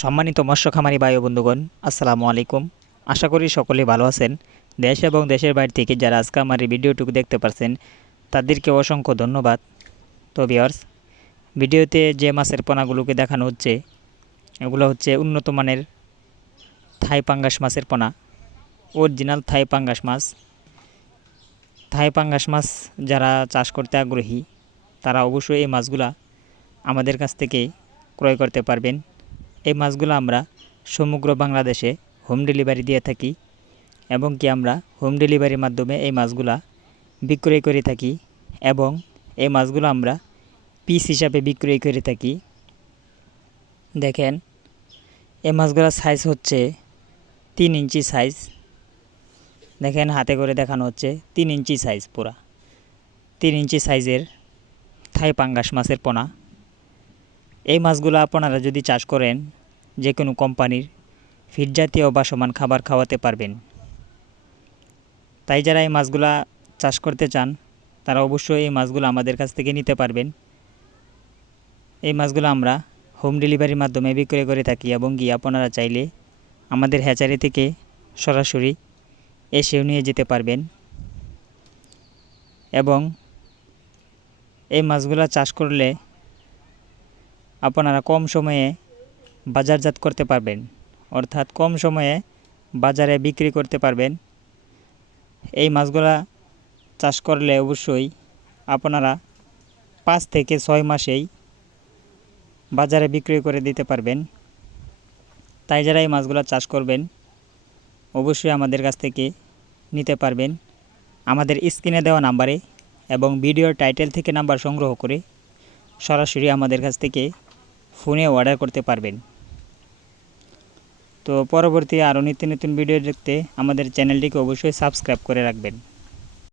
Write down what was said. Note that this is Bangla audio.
সম্মানিত মৎস্য খামারি বায়ু বন্ধুগণ, আসসালামু আলাইকুম। আশা করি সকলে ভালো আছেন। দেশ এবং দেশের বাইরে থেকে যারা আজকে আমার এই ভিডিওটুকু দেখতে পারছেন, তাদেরকে অসংখ্য ধন্যবাদ। তো বিয়ার্স ভিডিওতে যে মাছের পোনাগুলোকে দেখানো হচ্ছে, এগুলো হচ্ছে উন্নত মানের থাই পাঙ্গাস মাছের পোনা। অরিজিনাল থাই পাঙ্গাস মাছ। থাই পাঙ্গাস মাছ যারা চাষ করতে আগ্রহী, তারা অবশ্যই এই মাছগুলা আমাদের কাছ থেকে ক্রয় করতে পারবেন। এই মাছগুলো আমরা সমগ্র বাংলাদেশে হোম ডেলিভারি দিয়ে থাকি এবং কি আমরা হোম ডেলিভারির মাধ্যমে এই মাছগুলা বিক্রয় করে থাকি এবং এই মাছগুলো আমরা পিস হিসাবে বিক্রয় করে থাকি। দেখেন, এই মাছগুলোর সাইজ হচ্ছে তিন ইঞ্চি সাইজ দেখেন, হাতে করে দেখানো হচ্ছে তিন ইঞ্চি সাইজ পুরা। তিন ইঞ্চি সাইজের থাই পাঙ্গাস মাছের পোনা। এই মাছগুলো আপনারা যদি চাষ করেন যে কোনো কোম্পানির ফিড জাতীয় বা সমান খাবার খাওয়াতে পারবেন। তাই যারা এই মাছগুলা চাষ করতে চান, তারা অবশ্যই এই মাছগুলো আমাদের কাছ থেকে নিতে পারবেন। এই মাছগুলো আমরা হোম ডেলিভারির মাধ্যমে বিক্রয় করে থাকি এবং গিয়ে আপনারা চাইলে আমাদের হ্যাচারি থেকে সরাসরি এসেও নিয়ে যেতে পারবেন। এবং এই মাছগুলো চাষ করলে আপনারা কম সময়ে বাজারজাত করতে পারবেন। অর্থাৎ কম সময়ে বাজারে বিক্রি করতে পারবেন। এই মাছগুলা চাষ করলে অবশ্যই আপনারা পাঁচ থেকে ছয় মাসেই বাজারে বিক্রি করে দিতে পারবেন। তাই যারা এই মাছগুলা চাষ করবেন, অবশ্যই আমাদের কাছ থেকে নিতে পারবেন। আমাদের স্ক্রিনে দেওয়া নাম্বারে এবং ভিডিওর টাইটেল থেকে নাম্বার সংগ্রহ করে সরাসরি আমাদের কাছ থেকে ফোনে অর্ডার করতে পারবেন। তো পরবর্তী আরও নিত্য নতুন ভিডিও দেখতে আমাদের চ্যানেলটিকে অবশ্যই সাবস্ক্রাইব করে রাখবেন।